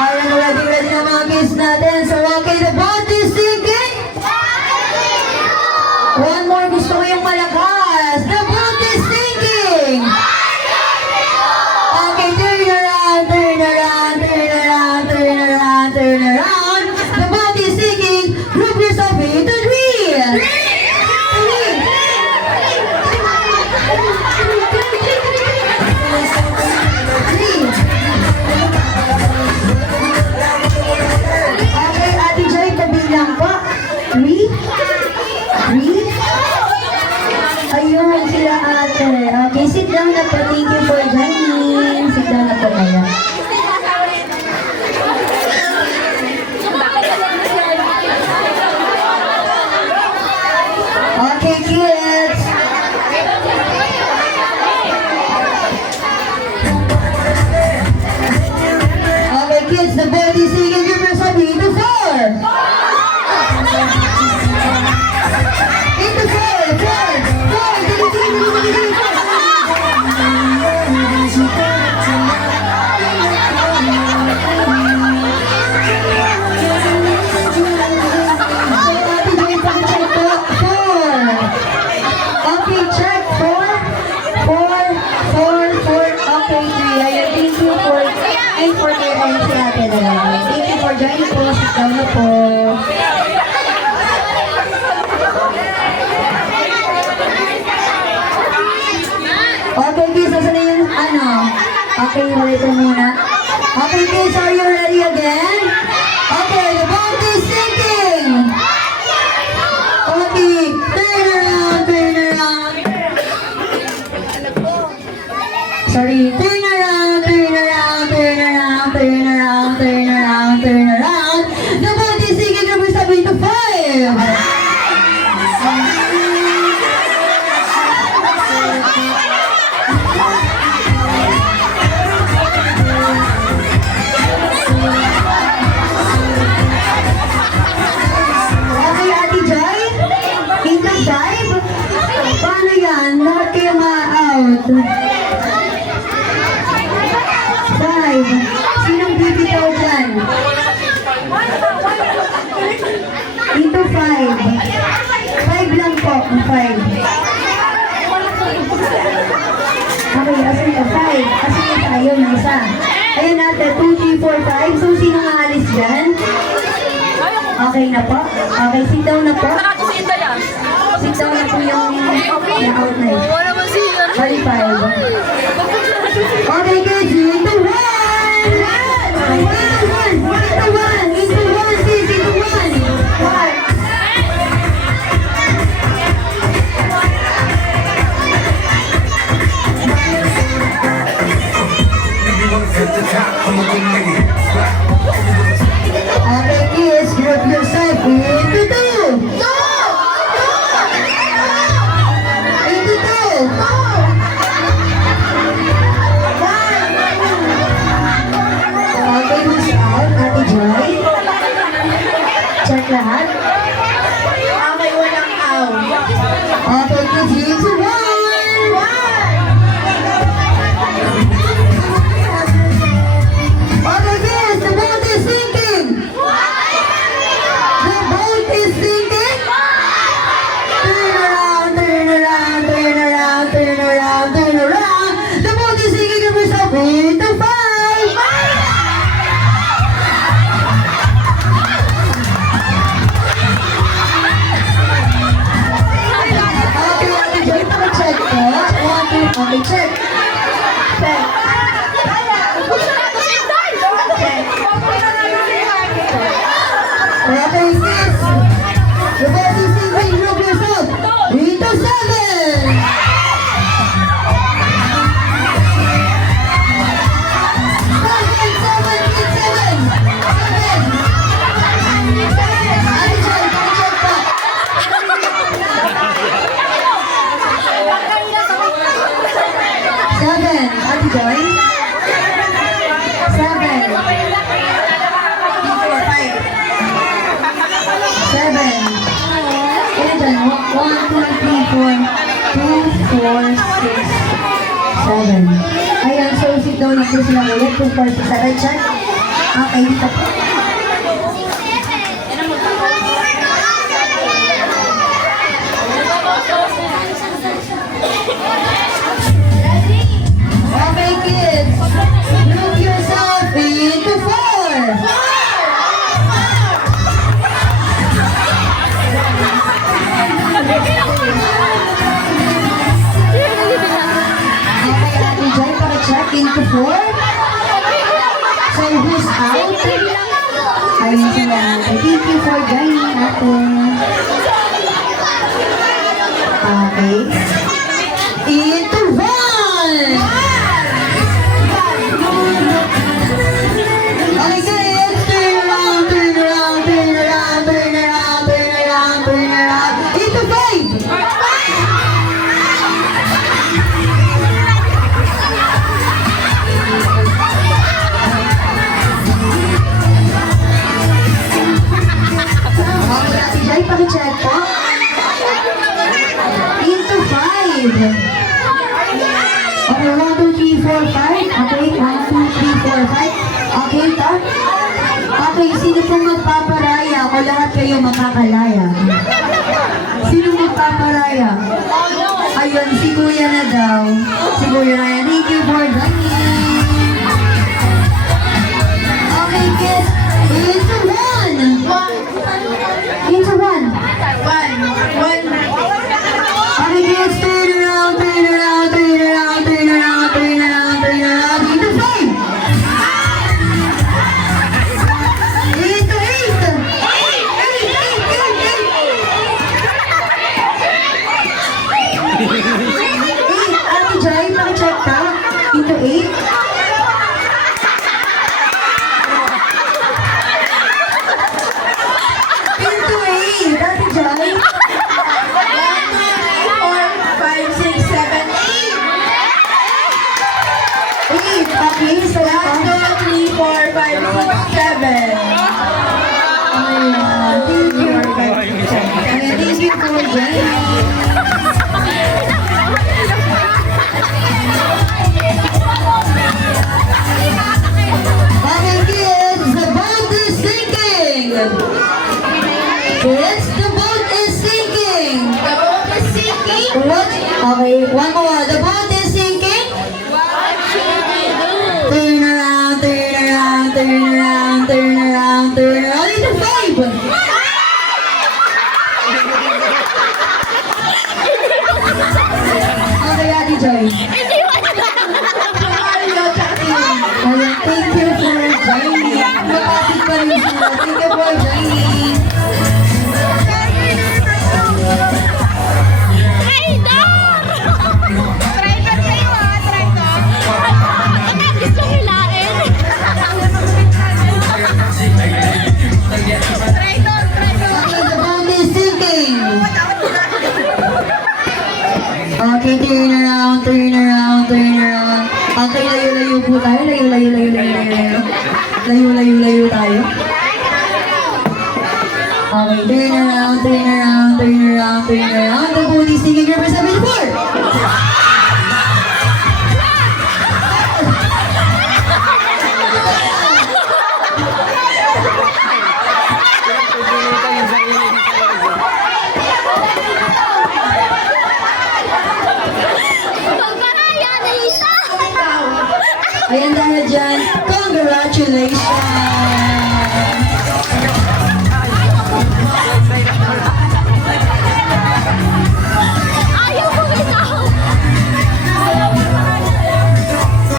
Ayan, ready na mga kids natin. So, okay, the boat is sinking. One more, gusto ko yung malakas. The boat is sinking. Okay, turn around, turn around, turn around, turn around, turn around. The boat is sinking. Group yourself into three. Okay, Ate Joy, kabilang po. Three. Ayun, sila ate. Okay, sit down na po. Thank you for joining. Sit down na po kayo. Okay, kids. Okay, kids, the boat is singing. Give yourself into four. Into four. Okay, check. Four. Okay, three. Ayan, thank you for their si ate na lang. Thank you for joining po. Sit down na po. Okay, kids, nasa na yung ano? Okay, ulit muna. Okay, kids, are you ready again? Okay, the boat is sinking. Okay, turn around, turn around. Sorry, turn around, turn around, turn around, turn around, turn around, turn around. The boat is sinking. Number 7 to 5. Okay, Ate Joy? Into 5? Paano yan? Lahat kayo ma-out. 5. Sinong bibitaw dyan? Into 5. 5 lang po. 5. Okay, asan ka? 5. Asan ka tayo? Isa. Ayan natin. 2, 3, 4, 5. So, sino nga alis dyan? Okay na po. Okay, sit down na po. Sit down na po yung na-out na yun. 45. Okay, kids. Into 1. Into 1. Kids. Into 1. Okay, kids. Group yourself into 2. Into 2. Okay, who's out? Ate Joy? Check lahat. Okay, walang out. Okay, kids, into 1. Okay, kids, the boat is sinking. The boat is sinking. Turn around, turn around, turn around, turn around, turn around. The boat is sinking. Give yourself into 5. Okay, Ate Joy, paki-check po. 1, 2, okay, check. Check. Okay, kids. The boat is sinking. Group yourself into 7. Ate Joy? 7. 7. Ayan, so sit down na po sila ulit. 2, 4, 6, 7, check. Okay, dito po. Okay, kids. Group yourself into four. Okay, Ate Joy, check into four. So, who's out? Ayun sila. Thank you for joining natin. Okay. Into one! Okay, guys. Turn around, turn around, turn around, turn around, turn around, turn around. Into five! Okay, Ate Jai, pakicheck po. Into five. Okay, 1, 2, 3, 4, 5. Okay, 1, 2, 3, 4, 5. Okay, ito. Okay, sino pong magpaparaya o lahat kayo makakalaya? Sino magpaparaya? Ayun, si Kuya na daw. Si Kuya na yan. Thank you for joining. Okay, kids. Into one. Into one. Okay, kids. Turn around, turn around, turn around, turn around, turn around, turn around. Into five. Into eight. Eight. Ate Jai, pakicheck ka. Into eight. Into eight. Ate Jai. 8. Okay, so One, two, three, four, five, six, seven. Ayan, thank you. Ayan, thank you for joining. Okay, kids, the boat is sinking. Kids, the boat is sinking. The boat is sinking. What? Okay, one more. The boat is sinking. What should we do? Turn around, turn around, turn around, turn around, turn around. Into five. Okay, Ate Joy. Mario, Jacqueline. Ayan, thank you for joining. Kapatid pa rin sila. Thank you for joining. Okay, the boat is sinking. Okay, turn around, turn around, turn around. Okay, layo-layo po tayo. Layo-layo tayo. Okay, turn around, turn around, turn around, turn around. The boat is sinking. Number 74. Ayan dahil dyan, congratulations!